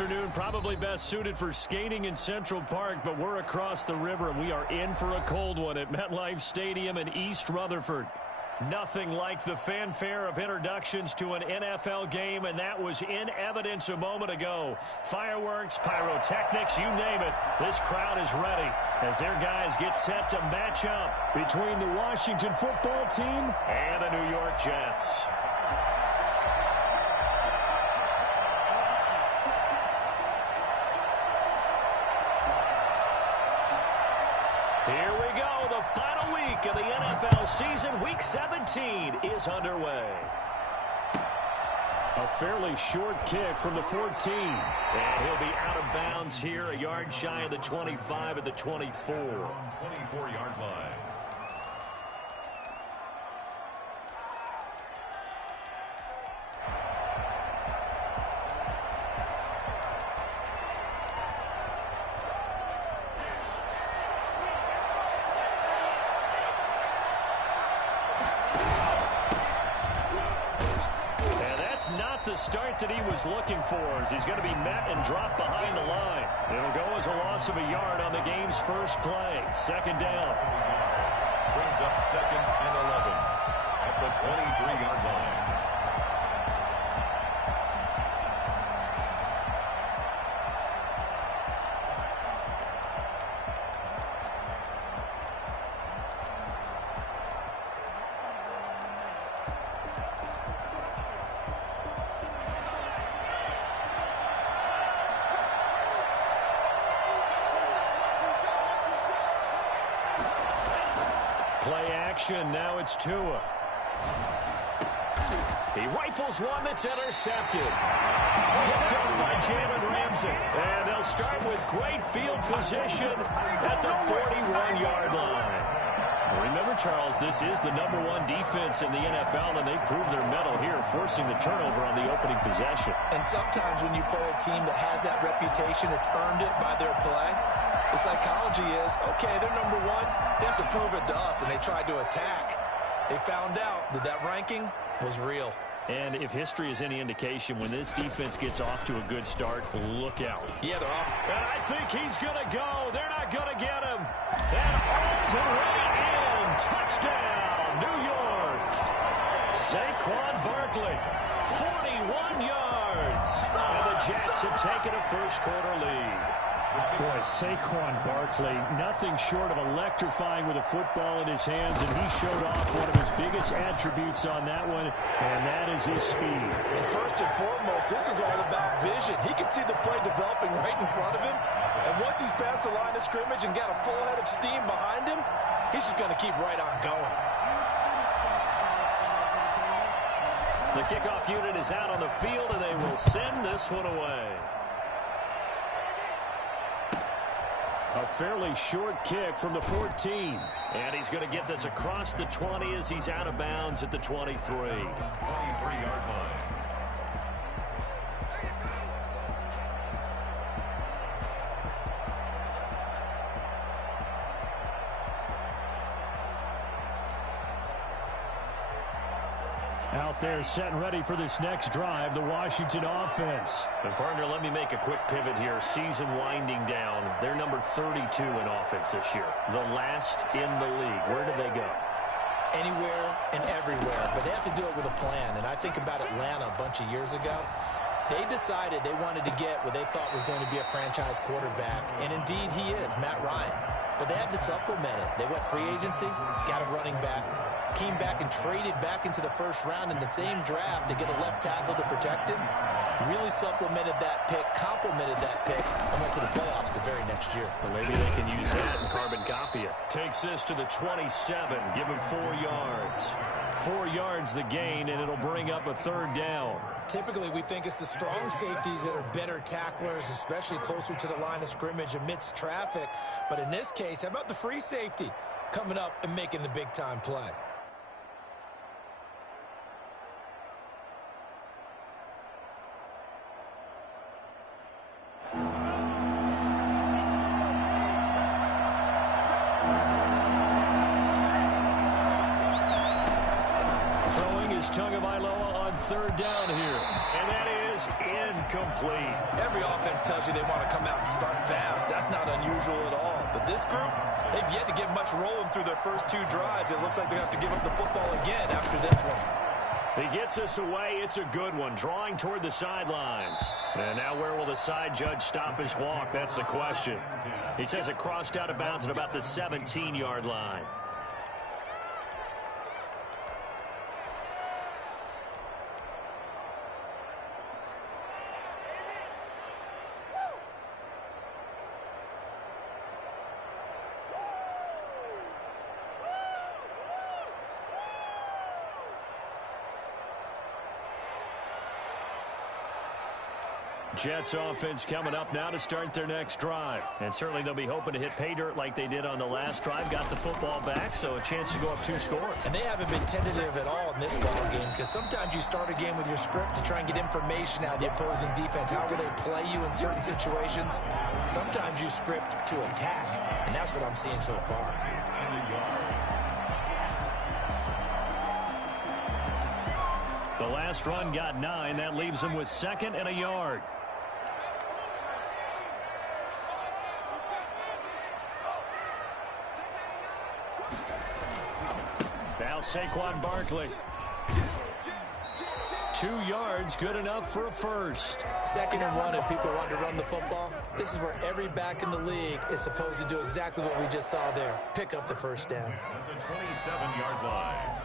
afternoon, probably best suited for skating in Central Park, but we're across the river, and we are in for a cold one at MetLife Stadium in East Rutherford. Nothing like the fanfare of introductions to an NFL game, and that was in evidence a moment ago. Fireworks, pyrotechnics, you name it. This crowd is ready as their guys get set to match up between the Washington football team and the New York Jets. Here we go. The final week of the NFL season. Week 17 is underway. A fairly short kick from the 14. And he'll be out of bounds here, a yard shy of the 25 at the 24. 24-yard line. Not the start that he was looking for, as he's going to be met and dropped behind the line. It'll go as a loss of a yard on the game's first play. Second down. Brings up 2nd and 11 at the 23-yard line. Play action. Now it's Tua. He rifles one that's intercepted. Picked up by Jalen Ramsey. And they'll start with great field position at the 41-yard line. Remember, Charles, this is the #1 defense in the NFL, and they proved their mettle here, forcing the turnover on the opening possession. And sometimes when you play a team that has that reputation, it's earned it by their play. The psychology is, okay, they're #1. They have to prove it to us, and they tried to attack. They found out that that ranking was real. And if history is any indication, when this defense gets off to a good start, look out. Yeah, they're off. And I think he's going to go. They're not going to get him. And all the way in. Touchdown, New York. Saquon Barkley, 41 yards. And the Jets have taken a first-quarter lead. Boy, Saquon Barkley, nothing short of electrifying with a football in his hands, and he showed off one of his biggest attributes on that one, and that is his speed. And first and foremost, this is all about vision. He can see the play developing right in front of him, and once he's past the line of scrimmage and got a full head of steam behind him, he's just going to keep right on going. The kickoff unit is out on the field, and they will send this one away. A fairly short kick from the 14. And he's going to get this across the 20 as he's out of bounds at the 23. 23-yard line. Out there set and ready for this next drive, the Washington offense. And partner, let me make a quick pivot here. Season winding down. They're number 32 in offense this year. The last in the league. Where do they go? Anywhere and everywhere, but they have to do it with a plan. And I think about Atlanta a bunch of years ago. They decided they wanted to get what they thought was going to be a franchise quarterback, and indeed he is, Matt Ryan. But they had to supplement it. They went free agency, got a running back, came back and traded back into the first round in the same draft to get a left tackle to protect him. Really supplemented that pick, complemented that pick, and went to the playoffs the very next year. Well, maybe they can use that and carbon copy it. Takes this to the 27, give him 4 yards. 4 yards the gain, and it'll bring up a third down. Typically, we think it's the strong safeties that are better tacklers, especially closer to the line of scrimmage amidst traffic. But in this case, how about the free safety coming up and making the big-time play? is Tagovailoa on third down here. And that is incomplete. Every offense tells you they want to come out and start fast. That's not unusual at all. But this group, they've yet to get much rolling through their first 2 drives. It looks like they have to give up the football again after this one. He gets us away. It's a good one. Drawing toward the sidelines. And now where will the side judge stop his walk? That's the question. He says it crossed out of bounds at about the 17-yard line. Jets offense coming up now to start their next drive. And certainly they'll be hoping to hit pay dirt like they did on the last drive. Got the football back, so a chance to go up 2 scores. And they haven't been tentative at all in this ball game, because sometimes you start a game with your script to try and get information out of the opposing defense. How will they play you in certain situations? Sometimes you script to attack, and that's what I'm seeing so far. The last run got 9. That leaves them with 2nd and a yard. Now Saquon Barkley. 2 yards, good enough for a first. 2nd and 1, and people want to run the football. This is where every back in the league is supposed to do exactly what we just saw there. Pick up the first down. At the 27-yard line.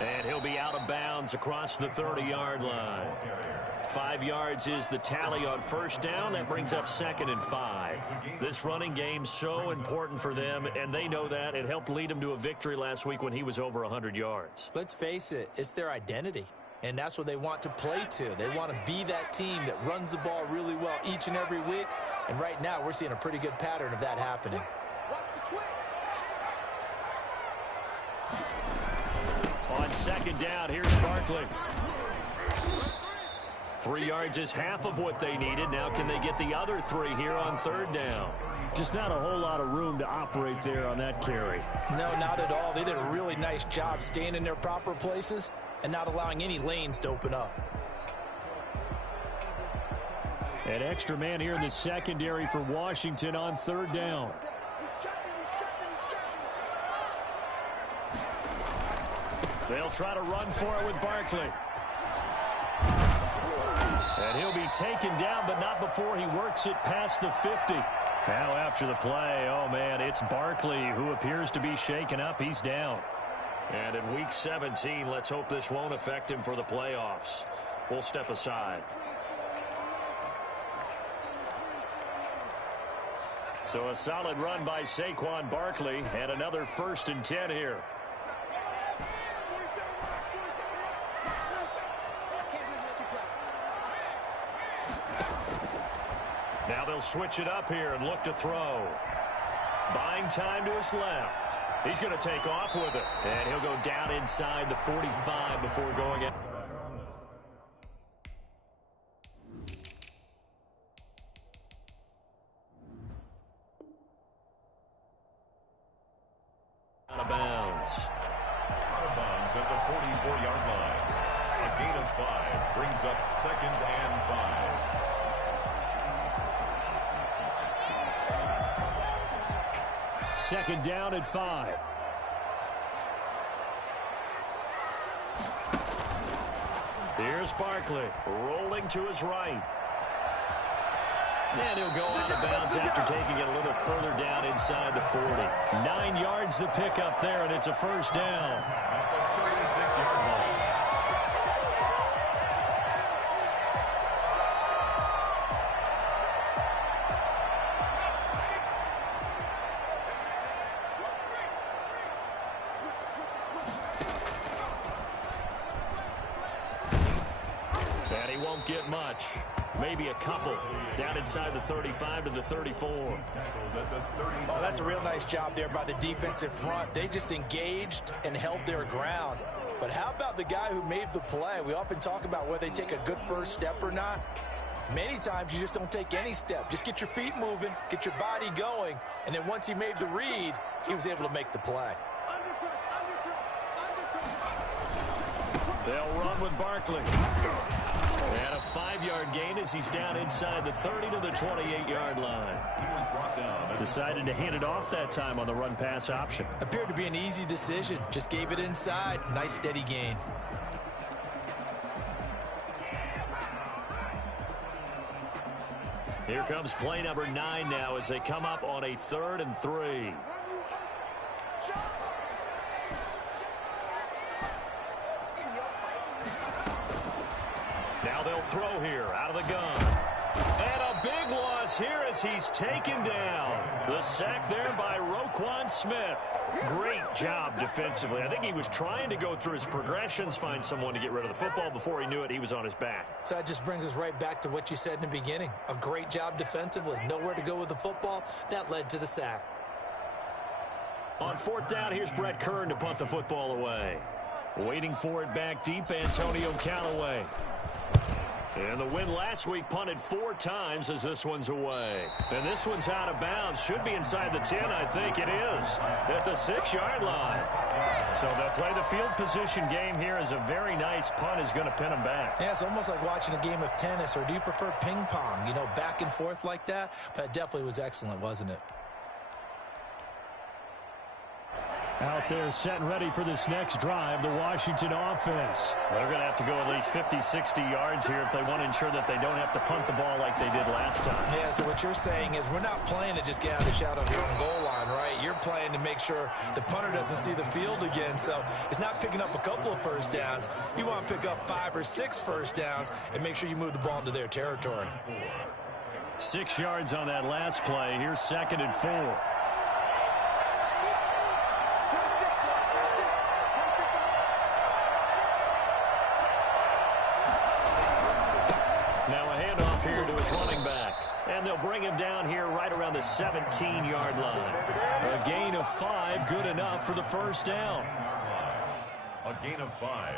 And he'll be out of bounds across the 30-yard line. 5 yards is the tally on first down. That brings up 2nd and 5. This running game so important for them, and they know that. It helped lead them to a victory last week when he was over 100 yards. Let's face it, it's their identity, and that's what they want to play to. They want to be that team that runs the ball really well each and every week, and right now we're seeing a pretty good pattern of that happening. On 2nd down, here's Barkley. 3 yards is half of what they needed. Now can they get the other 3 here on 3rd down? Just not a whole lot of room to operate there on that carry. No, not at all. They did a really nice job staying in their proper places and not allowing any lanes to open up. An extra man here in the secondary for Washington on 3rd down. They'll try to run for it with Barkley. And he'll be taken down, but not before he works it past the 50. Now after the play, oh man, it's Barkley who appears to be shaken up. He's down. And in week 17, let's hope this won't affect him for the playoffs. We'll step aside. So a solid run by Saquon Barkley and another 1st and 10 here. Now they'll switch it up here and look to throw. Buying time to his left. He's going to take off with it. And he'll go down inside the 45 before going out. Out of bounds. Out of bounds at the 44-yard line. A gain of 5 brings up 2nd and 5. Second down at 5. Here's Barkley rolling to his right. And he'll go out of bounds after taking it a little further down inside the 40. 9 yards the pickup there, and it's a 1st down. At the 36-yard line. And he won't get much. maybe a couple. Down inside the 35 to the 34. Oh, that's a real nice job there by the defensive front. They just engaged and held their ground. But how about the guy who made the play? We often talk about whether they take a good first step or not. Many times you just don't take any step. Just get your feet moving, get your body going, and then once he made the read, he was able to make the play. They'll run with Barkley. And a 5-yard gain as he's down inside the 30 to the 28-yard line. Decided to hand it off that time on the run-pass option. Appeared to be an easy decision. Just gave it inside. Nice steady gain. Here comes play number 9 now as they come up on a 3rd and 3. Now they'll throw here out of the gun. And a big loss here as he's taken down. The sack there by Roquan Smith. Great job defensively. I think he was trying to go through his progressions, find someone to get rid of the football. Before he knew it, he was on his back. So that just brings us right back to what you said in the beginning. A great job defensively. Nowhere to go with the football. That led to the sack. On 4th down, here's Brett Kern to punt the football away. Waiting for it back deep, Antonio Callaway. And the win last week punted 4 times as this one's away. And this one's out of bounds. Should be inside the 10, I think it is. At the 6-yard line. So they'll play the field position game here as a very nice punt is going to pin them back. Yeah, it's almost like watching a game of tennis, or do you prefer ping pong? You know, back and forth like that? But it definitely was excellent, wasn't it? Out there set and ready for this next drive, the Washington offense. They're going to have to go at least 50, 60 yards here if they want to ensure that they don't have to punt the ball like they did last time. Yeah, so what you're saying is we're not playing to just get out of the shot on your own goal line, right? You're playing to make sure the punter doesn't see the field again. So it's not picking up a couple of first downs. You want to pick up 5 or 6 first downs and make sure you move the ball into their territory. 6 yards on that last play. Here's 2nd and 4. And they'll bring him down here right around the 17-yard line. A gain of 5, good enough for the first down. A gain of 5.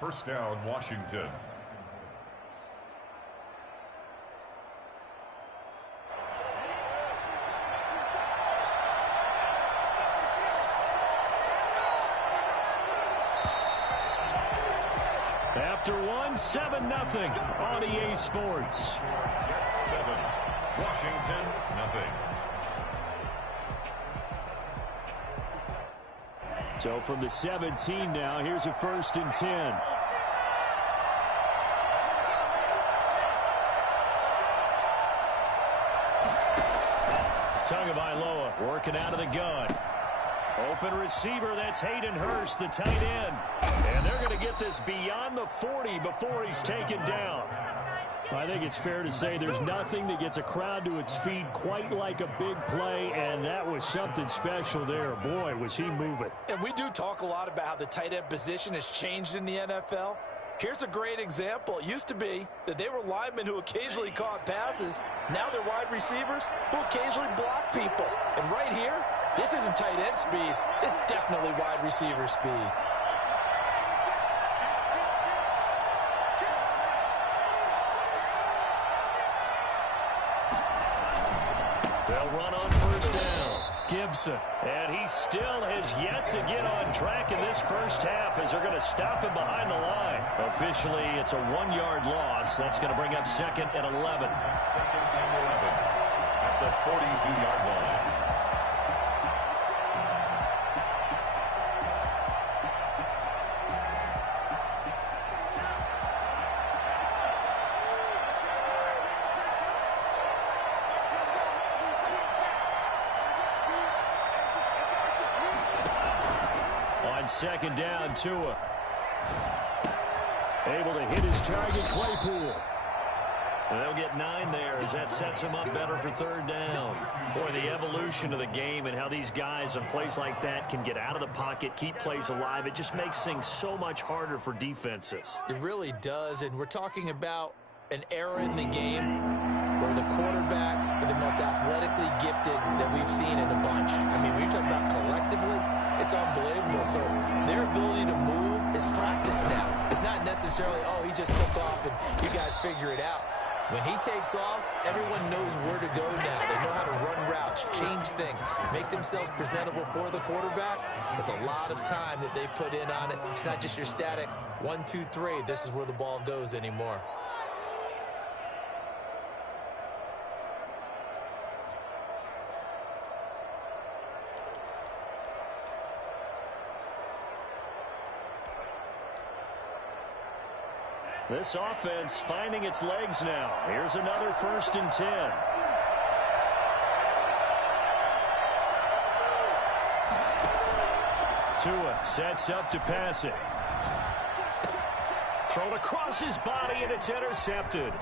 First down, Washington. After 1, 7-0 on EA Sports. Jets 7, Washington nothing. So from the 17 now, here's a 1st and 10. Tagovailoa working out of the gun. Open receiver, that's Hayden Hurst, the tight end. And they're going to get this beyond the 40 before he's taken down. I think it's fair to say there's nothing that gets a crowd to its feet quite like a big play, and that was something special there. Boy, was he moving. And we do talk a lot about how the tight end position has changed in the NFL. Here's a great example. It used to be that they were linemen who occasionally caught passes. Now they're wide receivers who occasionally block people. And right here, this isn't tight end speed. It's definitely wide receiver speed. They'll run on 1st down. Gibson. And he still has yet to get on track in this first half as they're going to stop him behind the line. Officially, it's a 1-yard loss. That's going to bring up 2nd and 11. 2nd and 11 at the 42-yard line. On 2nd down, Tua. Able to hit his target, Claypool. And they'll get 9 there as that sets them up better for 3rd down. Boy, the evolution of the game and how these guys on plays like that can get out of the pocket, keep plays alive, it just makes things so much harder for defenses. It really does, and we're talking about an era in the game where the quarterbacks are the most athletically gifted that we've seen in a bunch. I mean, when you talk about collectively, it's unbelievable. So their ability to move is practiced now. It's not necessarily, oh, he just took off and you guys figure it out. When he takes off, everyone knows where to go now. They know how to run routes, change things, make themselves presentable for the quarterback. It's a lot of time that they put in on it. It's not just your static 1, 2, 3. This is where the ball goes anymore. This offense finding its legs now. Here's another 1st and 10. Tua sets up to pass it. Thrown across his body, and it's intercepted.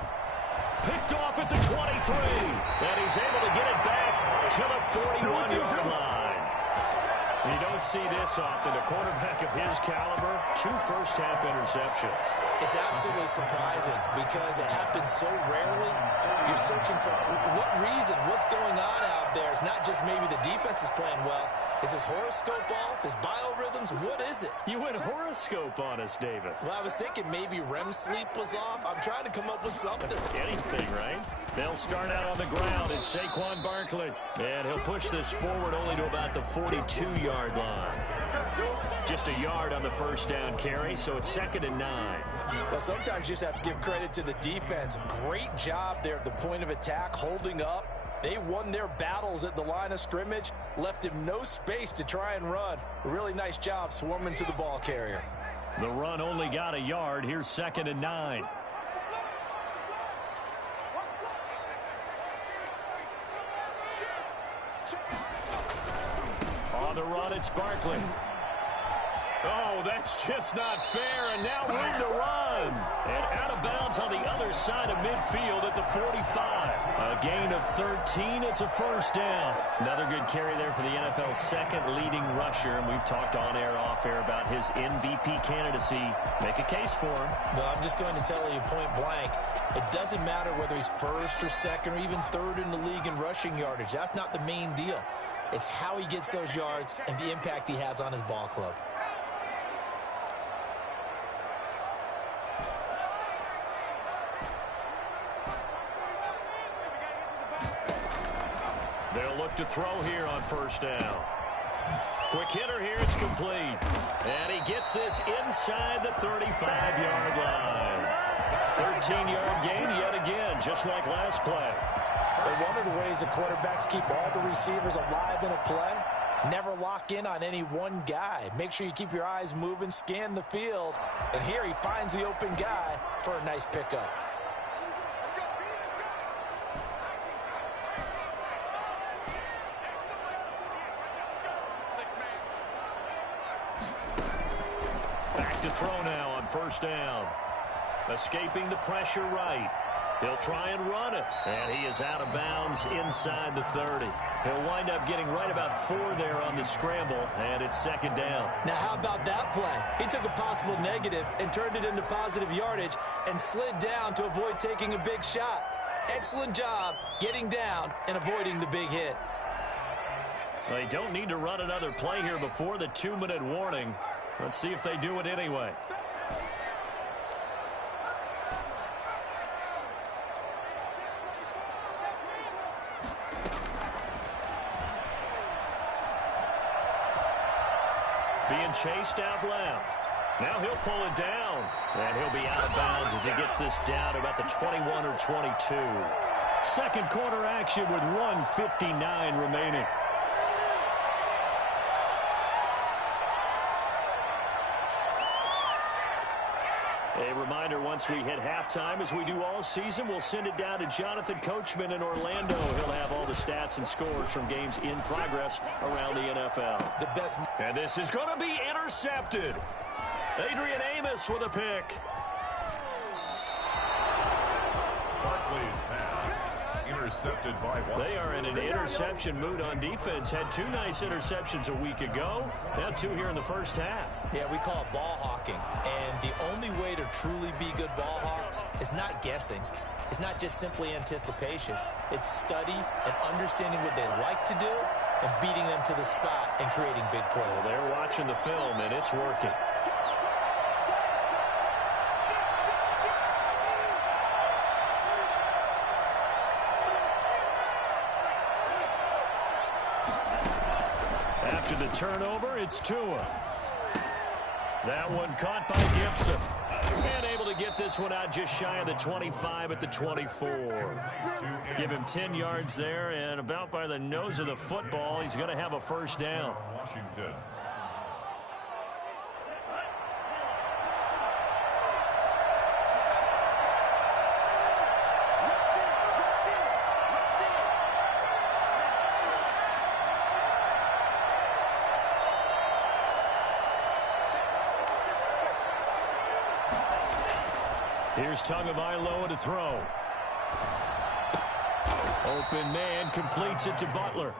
Picked off at the 23. And he's able to get it back to the 41-yard line. You don't see this often. A quarterback of his caliber, 2 first-half interceptions. It's absolutely surprising because it happens so rarely. You're searching for what reason, what's going on out there. It's not just maybe the defense is playing well. Is his horoscope off? His biorhythms? What is it? You went horoscope on us, David. Well, I was thinking maybe REM sleep was off. I'm trying to come up with something. Anything, right? They'll start out on the ground. It's Saquon Barkley. And he'll push this forward only to about the 42-yard line. Just a yard on the first down carry, so it's 2nd and 9. Well, sometimes you just have to give credit to the defense. Great job there at the point of attack, holding up. They won their battles at the line of scrimmage, left him no space to try and run. A really nice job swarming to the ball carrier. The run only got a yard. Here's 2nd and 9. On the run, it's Barkley. Oh, that's just not fair, and now room to run. And out of bounds on the other side of midfield at the 45. A gain of 13, it's a first down. Another good carry there for the NFL's 2nd leading rusher, and we've talked on air, off air about his MVP candidacy. Make a case for him. Well, I'm just going to tell you point blank, it doesn't matter whether he's 1st or 2nd or even 3rd in the league in rushing yardage. That's not the main deal. It's how he gets those yards and the impact he has on his ball club. They'll look to throw here on first down. Quick hitter here, it's complete. And he gets this inside the 35-yard line. 13-yard gain yet again, just like last play. But one of the ways the quarterbacks keep all the receivers alive in a play, never lock in on any one guy. Make sure you keep your eyes moving, scan the field. And here he finds the open guy for a nice pickup. Back to throw now on first down. Escaping the pressure right. He'll try and run it. And he is out of bounds inside the 30. He'll wind up getting right about 4 there on the scramble, and it's 2nd down. Now, how about that play? He took a possible negative and turned it into positive yardage and slid down to avoid taking a big shot. Excellent job getting down and avoiding the big hit. They don't need to run another play here before the 2-minute warning. Let's see if they do it anyway. Being chased out left. Now he'll pull it down. And he'll be out of bounds as he gets this down to about the 21 or 22. Second quarter action with 1:59 remaining. A reminder, once we hit halftime, as we do all season, we'll send it down to Jonathan Coachman in Orlando. He'll have all the stats and scores from games in progress around the NFL. The best. And this is going to be intercepted. Adrian Amos with a pick. Barkley's pass intercepted by one. They are in an interception. interception mood on defense. Had 2 nice interceptions a week ago. Now 2 here in the first half. Yeah, we call it ball hawking. And the only way to truly be good ball hawks is not guessing. It's not just simply anticipation. It's study and understanding what they like to do and beating them to the spot and creating big plays. Well, they're watching the film, and it's working. After the turnover, it's Tua. That one caught by Gibson. And able to get this one out just shy of the 25 at the 24. Give him 10 yards there, and about by the nose of the football, he's going to have a first down. Washington. Here's Tagovailoa to throw. Open man completes it to Butler.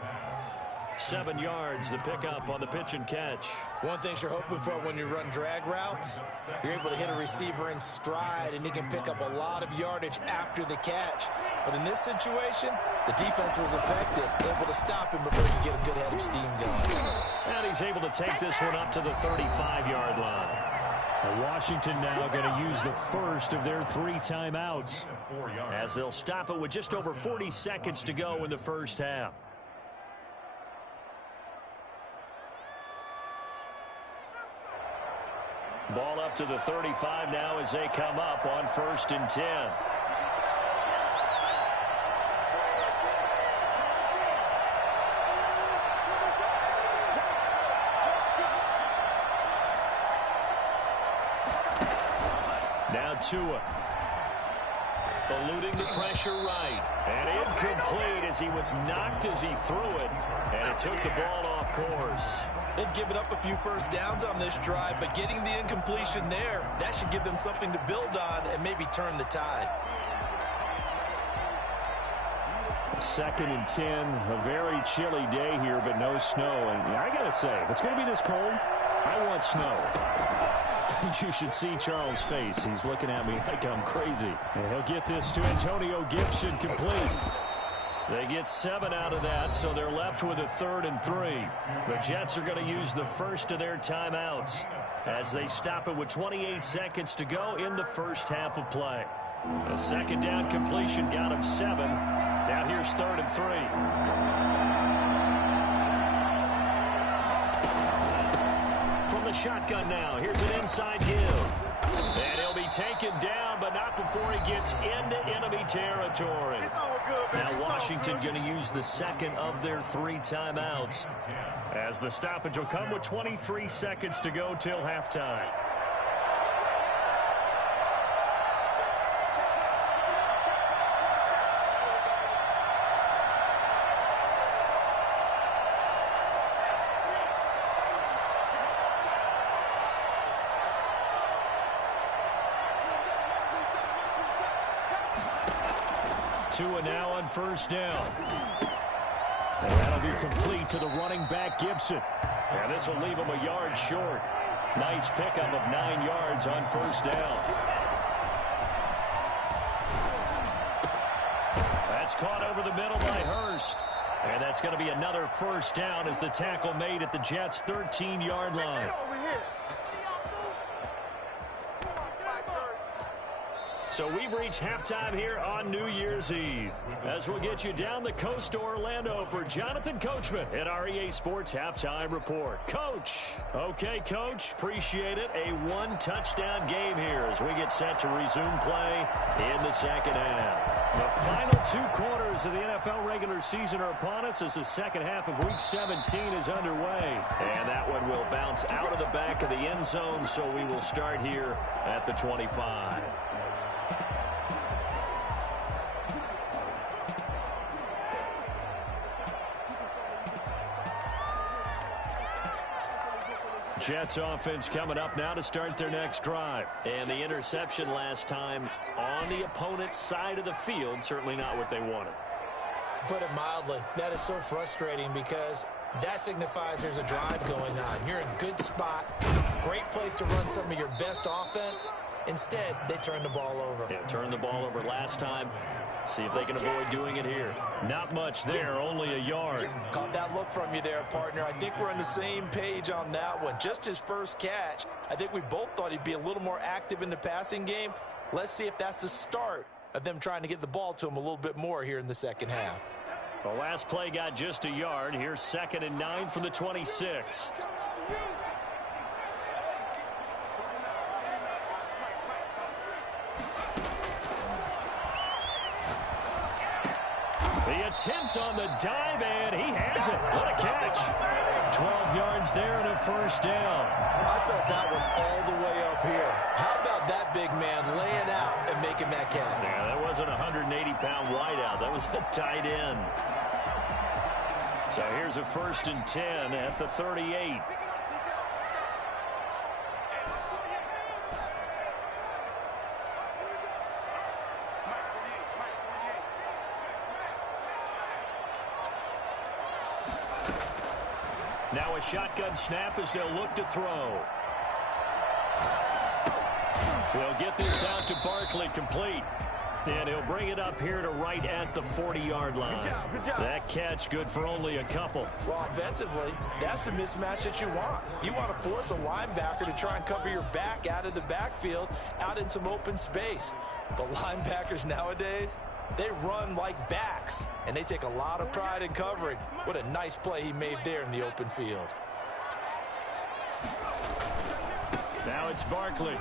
7 yards, the pickup on the pitch and catch. One thing you're hoping for when you run drag routes, you're able to hit a receiver in stride, and he can pick up a lot of yardage after the catch. But in this situation, the defense was effective, able to stop him before he could get a good head of steam going. And he's able to take this one up to the 35-yard line. Washington now going to use the first of their 3 timeouts, as they'll stop it with just over 40 seconds to go in the first half. Ball up to the 35 now as they come up on 1st and 10. Now Tua. Eluding the pressure right. And incomplete as he was knocked as he threw it. And it took the ball off course. They've given up a few first downs on this drive, but getting the incompletion there, that should give them something to build on and maybe turn the tide. 2nd and 10, a very chilly day here, but no snow. And I got to say, if it's going to be this cold, I want snow. You should see Charles' face. He's looking at me like I'm crazy. And he'll get this to Antonio Gibson complete. They get 7 out of that, so they're left with a 3rd and 3. The Jets are going to use the first of their timeouts as they stop it with 28 seconds to go in the first half of play. A 2nd down completion got him 7. Now here's 3rd and 3. From the shotgun now, here's an inside give. And he'll be taken down, but not before he gets into enemy territory. Now Washington going to use the 2nd of their 3 timeouts, as the stoppage will come with 23 seconds to go till halftime. Tua now on 1st down. And that'll be complete to the running back, Gibson. And this will leave him a yard short. Nice pickup of 9 yards on 1st down. That's caught over the middle by Hurst. And that's going to be another 1st down as the tackle made at the Jets' 13-yard line. So we've reached halftime here on New Year's Eve, as we'll get you down the coast to Orlando for Jonathan Coachman at our EA Sports Halftime Report. Coach. Okay, Coach. Appreciate it. A 1-touchdown game here as we get set to resume play in the 2nd half. The final 2 quarters of the NFL regular season are upon us as the 2nd half of Week 17 is underway. And that one will bounce out of the back of the end zone, so we will start here at the 25. Jets offense coming up now to start their next drive. And the interception last time on the opponent's side of the field, certainly not what they wanted. put it mildly. That is so frustrating because that signifies there's a drive going on. You're in a good spot, great place to run some of your best offense. Instead, they turn the ball over. Yeah, turned the ball over last time. See if they can avoid doing it here. Not much there, only a yard. Caught that look from you there, partner. I think we're on the same page on that one. Just his first catch. I think we both thought he'd be a little more active in the passing game. Let's see if that's the start of them trying to get the ball to him a little bit more here in the second half. The last play got just a yard. Here's 2nd and 9 from the 26. The attempt on the dive, and he has it. What a catch. 12 yards there and a first down. I felt that one all the way up here. How about that big man laying out and making that catch? Yeah, that wasn't a 180-pound wideout. That was a tight end. So here's a 1st and 10 at the 38. Now a shotgun snap as they'll look to throw. They'll get this out to Barkley, complete. And he'll bring it up here to right at the 40-yard line. Good job. That catch good for only a couple. Well, offensively, that's the mismatch that you want. You want to force a linebacker to try and cover your back out of the backfield, out in some open space. The linebackers nowadays, they run like backs, and they take a lot of pride in covering. What a nice play he made there in the open field. Now it's Barkley.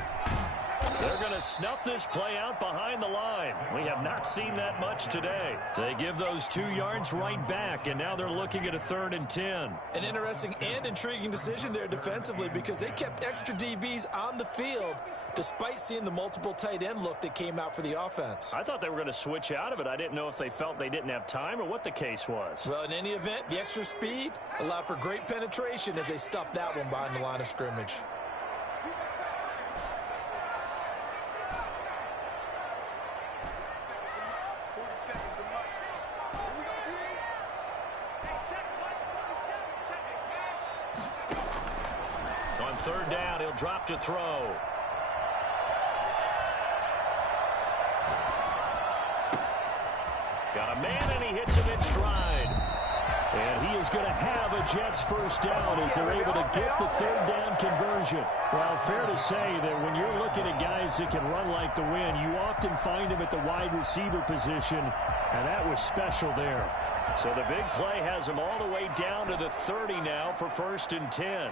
They're going to snuff this play out behind the line. We have not seen that much today. They give those 2 yards right back, and now they're looking at a 3rd and 10. An interesting and intriguing decision there defensively because they kept extra DBs on the field despite seeing the multiple tight end look that came out for the offense. I thought they were going to switch out of it. I didn't know if they felt they didn't have time or what the case was. Well, in any event, the extra speed allowed for great penetration as they stuffed that one behind the line of scrimmage. On 3rd down, he'll drop to throw. Got a man, and he hits him in stride. And he is going to have a Jets first down as they're able to get the 3rd down conversion. Well, fair to say that when you're looking at guys that can run like the wind, you often find them at the wide receiver position, and that was special there. So the big play has him all the way down to the 30 now for 1st and 10.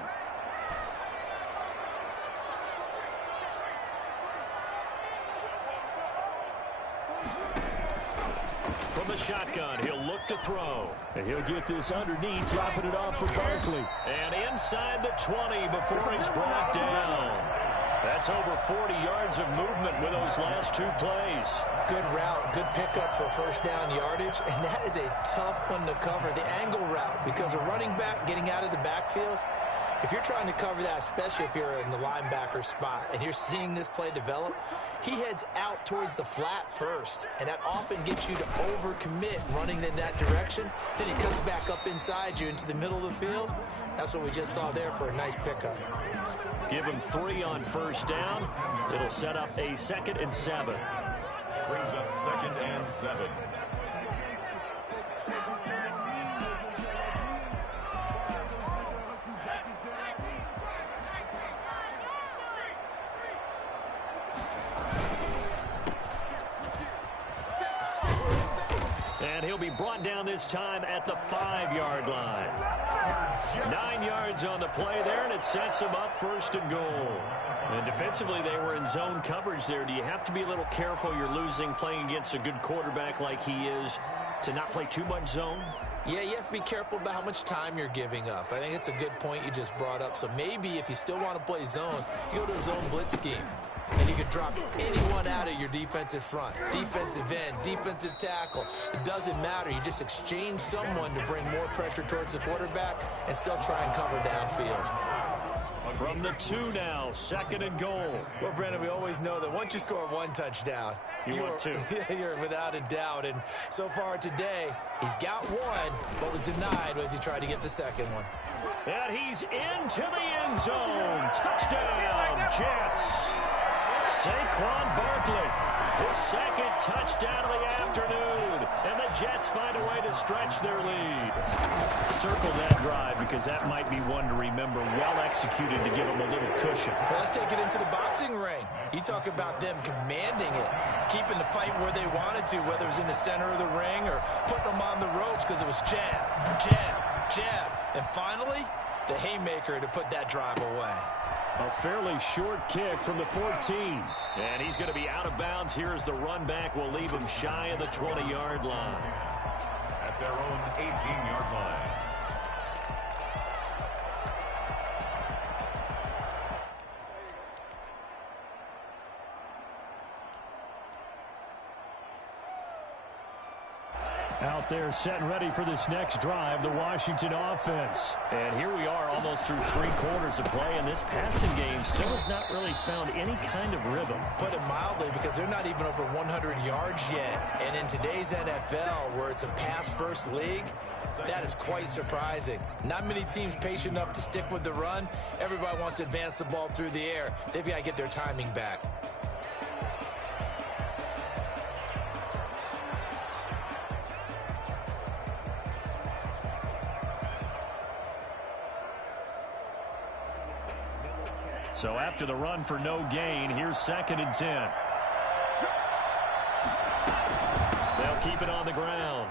From the shotgun, he'll look to throw. And he'll get this underneath, dropping it off for Barkley. And inside the 20 before he's brought down. That's over 40 yards of movement with those last 2 plays. Good route, good pickup for first down yardage, and that is a tough one to cover, the angle route, because a running back getting out of the backfield, if you're trying to cover that, especially if you're in the linebacker spot and you're seeing this play develop, he heads out towards the flat first, and that often gets you to overcommit running in that direction. Then he cuts back up inside you into the middle of the field. That's what we just saw there for a nice pickup. Give him 3 on first down. It'll set up a 2nd and 7. Brings up 2nd and 7. And he'll be brought down this time at the 5-yard line. 9 yards on the play there, and it sets him up 1st and goal. And defensively, they were in zone coverage there. Do you have to be a little careful you're losing playing against a good quarterback like he is to not play too much zone? Yeah, you have to be careful about how much time you're giving up. I think it's a good point you just brought up. So maybe if you still want to play zone, you go to a zone blitz scheme. And you can drop anyone out of your defensive front, defensive end, defensive tackle. It doesn't matter. You just exchange someone to bring more pressure towards the quarterback and still try and cover downfield. From the 2 now, 2nd and goal. Well, Brandon, we always know that once you score 1 touchdown, you're 2. You're without a doubt. And so far today, he's got 1, but was denied as he tried to get the second one. And he's into the end zone. Touchdown, Jets. Saquon Barkley, his 2nd touchdown of the afternoon. And the Jets find a way to stretch their lead. Circle that drive because that might be one to remember. Well executed to give them a little cushion. Well, let's take it into the boxing ring. You talk about them commanding it, keeping the fight where they wanted to, whether it was in the center of the ring or putting them on the ropes because it was jab, jab, jab. And finally, the haymaker to put that drive away. A fairly short kick from the 14. And he's going to be out of bounds here as the run back will leave him shy of the 20-yard line. At their own 18-yard line. Out there set and ready for this next drive, the Washington offense. And here we are almost through 3 quarters of play, and this passing game still has not really found any kind of rhythm. Put it mildly, because they're not even over 100 yards yet. And in today's NFL, where it's a pass-first league, that is quite surprising. Not many teams patient enough to stick with the run. Everybody wants to advance the ball through the air. They've got to get their timing back. So after the run for no gain, here's 2nd and 10. They'll keep it on the ground.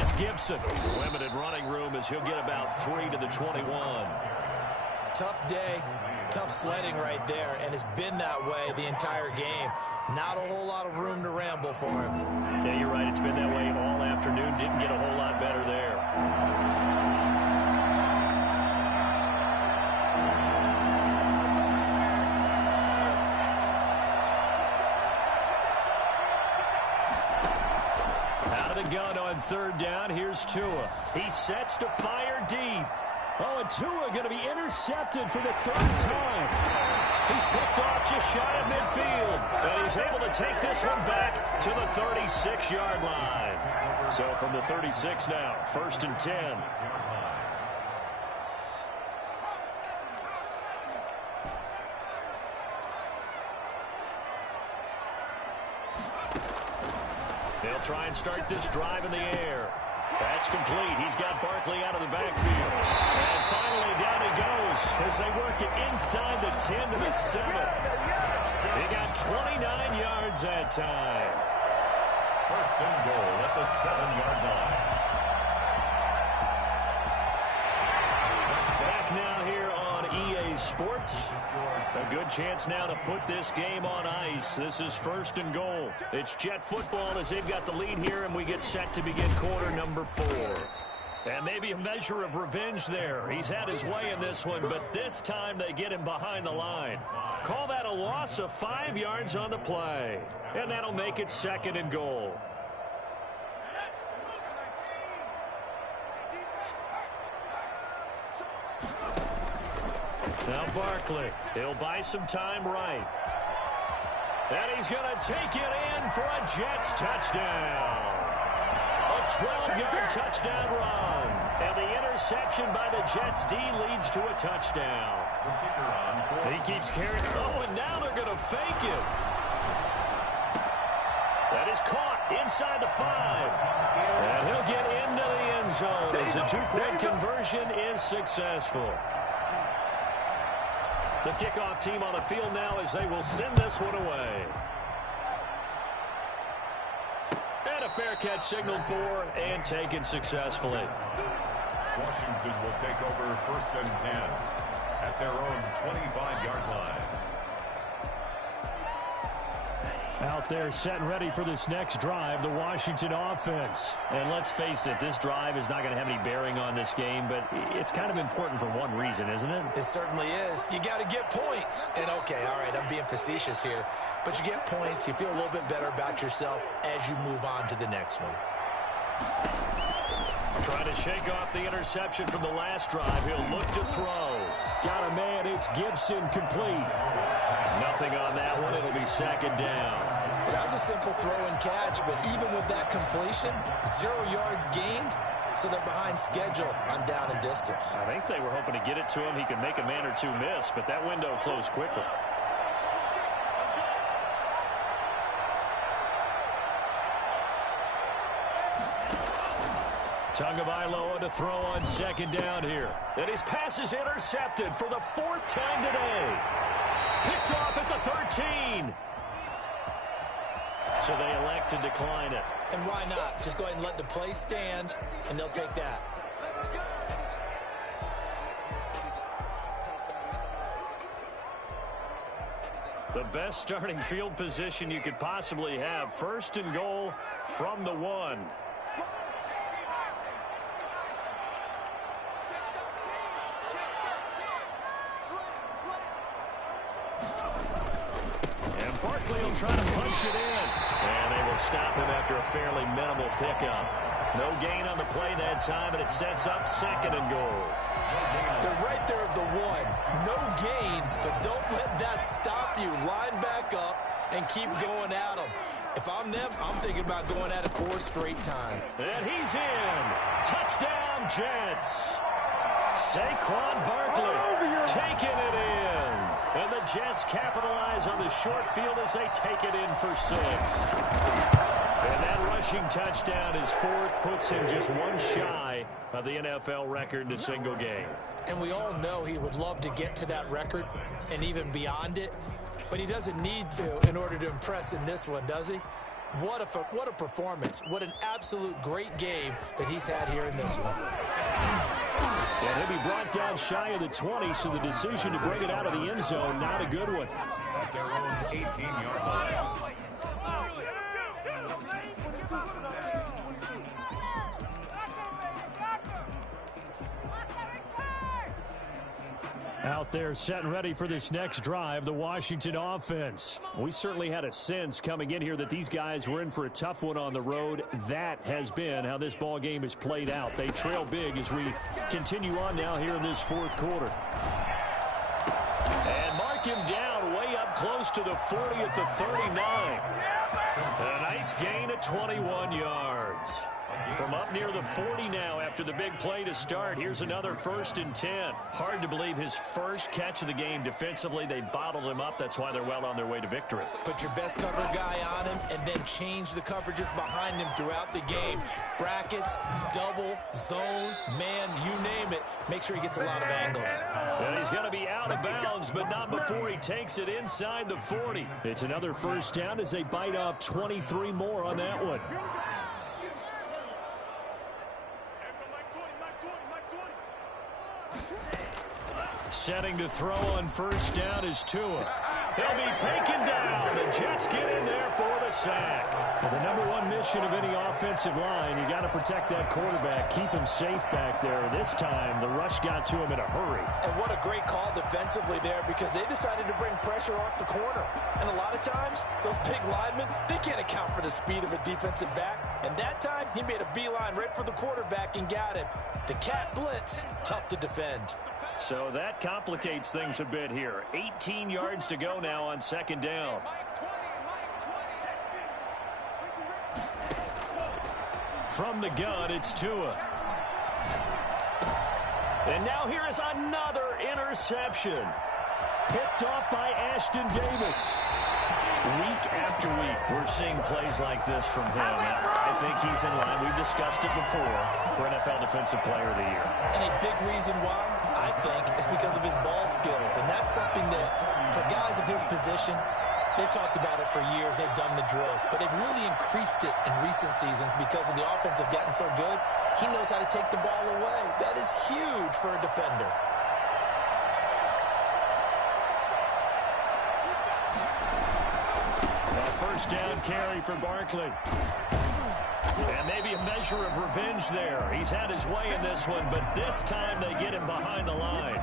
It's Gibson. Limited running room as he'll get about 3 to the 21. Tough day, tough sledding right there, and it's been that way the entire game. Not a whole lot of room to ramble for him. Yeah, you're right. It's been that way all afternoon. Didn't get a whole lot better there. Gun on 3rd down. Here's Tua. He sets to fire deep. Oh, and Tua going to be intercepted for the 3rd time. He's picked off just shy of midfield. And he's able to take this one back to the 36-yard line. So from the 36 now, 1st and 10. They'll try and start this drive in the air. That's complete. He's got Barkley out of the backfield. And finally down he goes as they work it inside the 10 to the 7. He got 29 yards that time. 1st and goal at the 7-yard line. Back now here on EA Sports. A good chance now to put this game on ice. This is 1st and goal. It's Jet football as they've got the lead here, and we get set to begin quarter number 4. And maybe a measure of revenge there. He's had his way in this one, but this time they get him behind the line. Call that a loss of 5 yards on the play. And that'll make it 2nd and goal. Now Barkley, he'll buy some time right. And he's going to take it in for a Jets touchdown. A 12-yard touchdown run. And the interception by the Jets D leads to a touchdown. He keeps carrying. Oh, and now they're going to fake it. That is caught inside the 5. And he'll get into the end zone as the 2-point conversion is successful. The kickoff team on the field now as they will send this one away. And a fair catch signaled for and taken successfully. Washington will take over 1st and 10 at their own 25-yard line. Out there set and ready for this next drive, the Washington offense. And let's face it, this drive is not going to have any bearing on this game, but it's kind of important for one reason, isn't it? It certainly is. You got to get points. And okay, all right, I'm being facetious here, but you get points, you feel a little bit better about yourself as you move on to the next one. Trying to shake off the interception from the last drive. He'll look to throw. Got a man. It's Gibson, complete. Nothing on that one. It'll be second down. That was a simple throw and catch, but even with that completion, 0 yards gained, so they're behind schedule on down and distance. I think they were hoping to get it to him. He could make a man or two miss, but that window closed quickly. Tagovailoa to throw on second down here. And his pass is intercepted for the 4th time today. Picked off at the 13. So they elect to decline it. And why not? Just go ahead and let the play stand, and they'll take that. The best starting field position you could possibly have. 1st and goal from the 1. And Barkley will try to punch it in. And they will stop him after a fairly minimal pickup. No gain on the play that time, and it sets up 2nd and goal. They're right there at the 1. No gain, but don't let that stop you. Line back up and keep going at them. If I'm them, I'm thinking about going at it 4 straight time. And he's in. Touchdown, Jets. Saquon Barkley taking it in. And the Jets capitalize on the short field as they take it in for 6. And that rushing touchdown is 4th, puts him just 1 shy of the NFL record in a single game. And we all know he would love to get to that record and even beyond it, but he doesn't need to in order to impress in this one, does he? What a performance. What an absolute great game that he's had here in this one. And he'll be brought down shy of the 20, so the decision to bring it out of the end zone, not a good one. At their own 18-yard line. Out there set and ready for this next drive, the Washington offense. We certainly had a sense coming in here that these guys were in for a tough one on the road. That has been how this ball game has played out. They trail big as we continue on now here in this 4th quarter. And mark him down way up close to the 40 at the 39. A nice gain of 21 yards. From up near the 40 now after the big play to start. Here's another 1st and 10. Hard to believe his first catch of the game defensively. They bottled him up. That's why they're well on their way to victory. Put your best cover guy on him and then change the coverages behind him throughout the game. Brackets, double, zone, man, you name it. Make sure he gets a lot of angles. And he's going to be out of bounds, but not before he takes it inside the 40. It's another 1st down as they bite off 23 more on that one. Setting to throw on 1st down is Tua. He'll be taken down. The Jets get in there for the sack. Well, the number 1 mission of any offensive line, you got to protect that quarterback, keep him safe back there. This time, the rush got to him in a hurry. And what a great call defensively there, because they decided to bring pressure off the corner. And a lot of times, those big linemen, they can't account for the speed of a defensive back. And that time, he made a beeline right for the quarterback and got him. The cat blitz, tough to defend. So that complicates things a bit here. 18 yards to go now on 2nd down. From the gun, it's Tua. And now here is another interception. Picked off by Ashton Davis. Week after week, we're seeing plays like this from him. I think he's in line. We've discussed it before for NFL Defensive Player of the Year. And a big reason why, I think, is because of his ball skills. And that's something that, for guys of his position, they've talked about it for years. They've done the drills. But they've really increased it in recent seasons because of the offense have gotten so good. He knows how to take the ball away. That is huge for a defender. First down carry for Barkley. And maybe a measure of revenge there. He's had his way in this one, but this time they get him behind the line.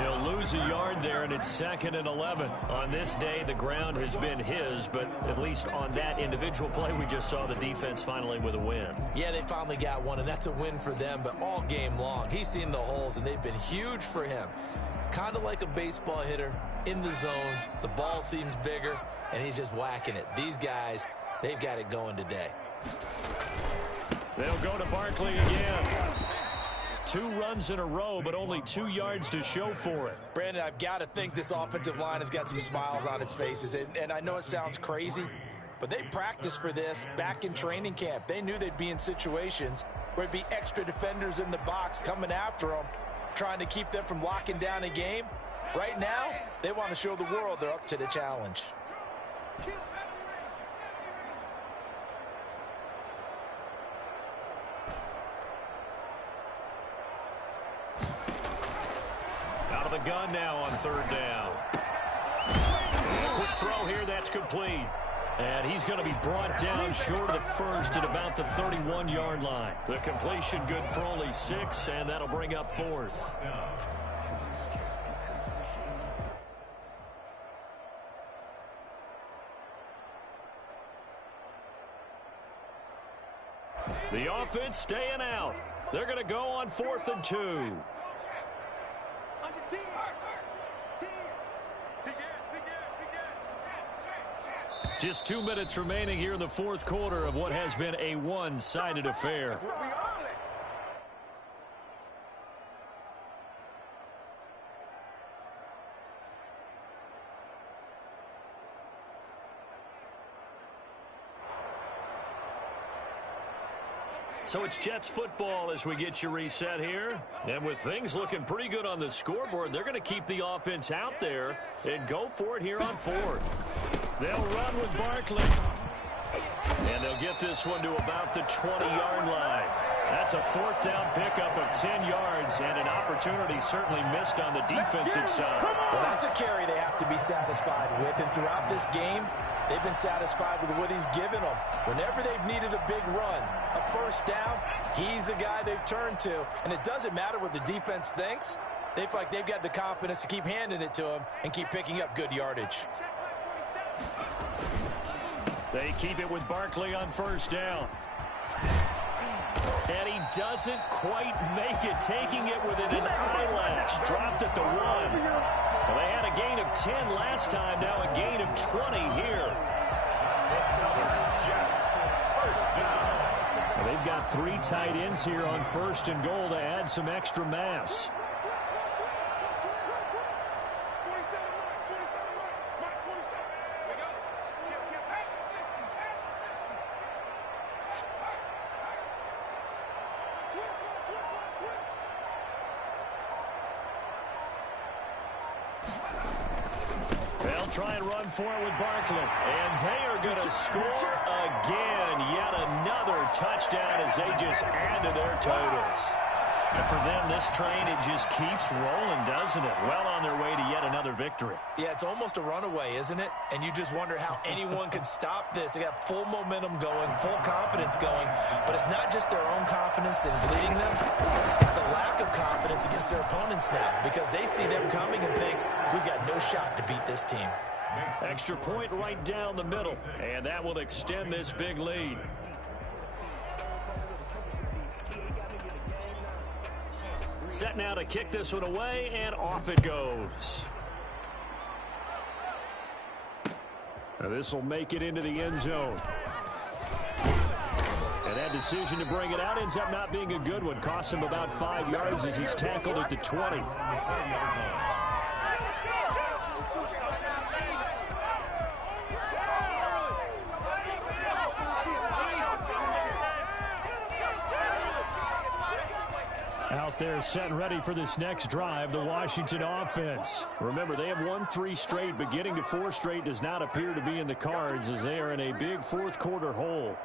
He'll lose a yard there, and it's 2nd and 11. On this day, the ground has been his, but at least on that individual play, we just saw the defense finally with a win. Yeah, they finally got one, and that's a win for them, but all game long, he's seen the holes, and they've been huge for him. Kind of like a baseball hitter in the zone. The ball seems bigger, and he's just whacking it. These guys, they've got it going today. They'll go to Barkley again. 2 runs in a row, but only 2 yards to show for it. Brandon, I've got to think this offensive line has got some smiles on its faces. And I know it sounds crazy, but they practiced for this back in training camp. They knew they'd be in situations where it'd be extra defenders in the box coming after them, trying to keep them from locking down a game. Right now, they want to show the world they're up to the challenge. Out of the gun now on 3rd down. Quick throw here, that's complete. And he's going to be brought down short of the first at about the 31-yard line. The completion good for only 6, and that'll bring up 4th. The offense staying out. They're going to go on 4th and 2. Just 2 minutes remaining here in the 4th quarter of what has been a one-sided affair. So it's Jets football as we get you reset here. And with things looking pretty good on the scoreboard, they're going to keep the offense out there and go for it here on 4th. They'll run with Barkley. And they'll get this one to about the 20-yard line. That's a 4th down pickup of 10 yards and an opportunity certainly missed on the defensive side. Well, that's a carry they have to be satisfied with. And throughout this game, they've been satisfied with what he's given them. Whenever they've needed a big run, a 1st down, he's the guy they've turned to. And it doesn't matter what the defense thinks. They feel like they've got the confidence to keep handing it to him and keep picking up good yardage. They keep it with Barkley on 1st down. And he doesn't quite make it, taking it within an eyelash. Dropped at the 1. Well, they had a gain of 10 last time, now a gain of 20 here. Well, they've got 3 tight ends here on 1st and goal to add some extra mass. They'll try and run for it with Barkley. And they are going to score again. Yet another touchdown as they just add to their totals. And for them, this train, it just keeps rolling, doesn't it? Well on their way to yet another victory. Yeah, it's almost a runaway, isn't it? And you just wonder how anyone could stop this. They got full momentum going, full confidence going. But it's not just their own confidence that is leading them. It's the lack of confidence against their opponents now because they see them coming and think, we've got no shot to beat this team. Extra point right down the middle. And that will extend this big lead. Set now to kick this one away, and off it goes. Now this will make it into the end zone. And that decision to bring it out ends up not being a good one. Costs him about 5 yards as he's tackled at the 20. Out there set and ready for this next drive, the Washington offense. Remember, they have won 3 straight, but getting to 4 straight does not appear to be in the cards as they are in a big 4th quarter hole.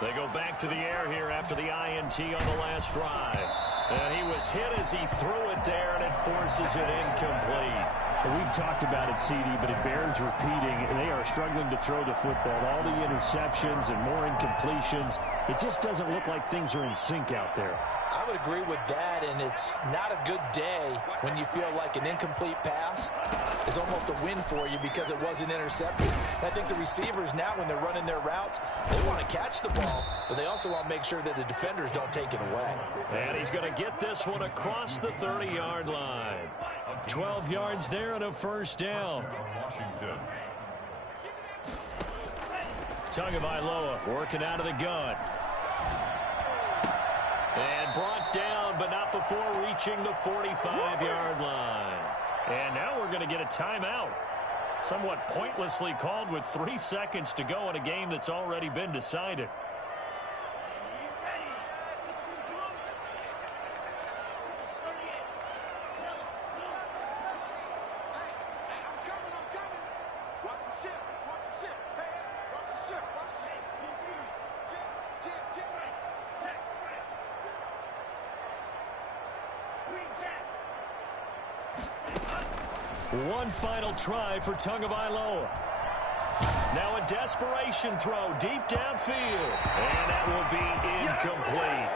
They go back to the air here after the INT on the last drive. And he was hit as he threw it there, and it forces it incomplete. We've talked about it, CD, but it bears repeating. They are struggling to throw the football. All the interceptions and more incompletions. It just doesn't look like things are in sync out there. I would agree with that, and it's not a good day when you feel like an incomplete pass is almost a win for you because it wasn't intercepted. And I think the receivers now, when they're running their routes, they want to catch the ball, but they also want to make sure that the defenders don't take it away. And he's going to get this one across the 30-yard line. 12 yards there and a first down. Washington. Tagovailoa working out of the gun. And brought down, but not before reaching the 45-yard line. And now we're going to get a timeout. Somewhat pointlessly called with 3 seconds to go in a game that's already been decided. One final try for Tagovailoa. Now a desperation throw deep downfield. And that will be incomplete.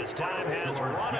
As time has run out.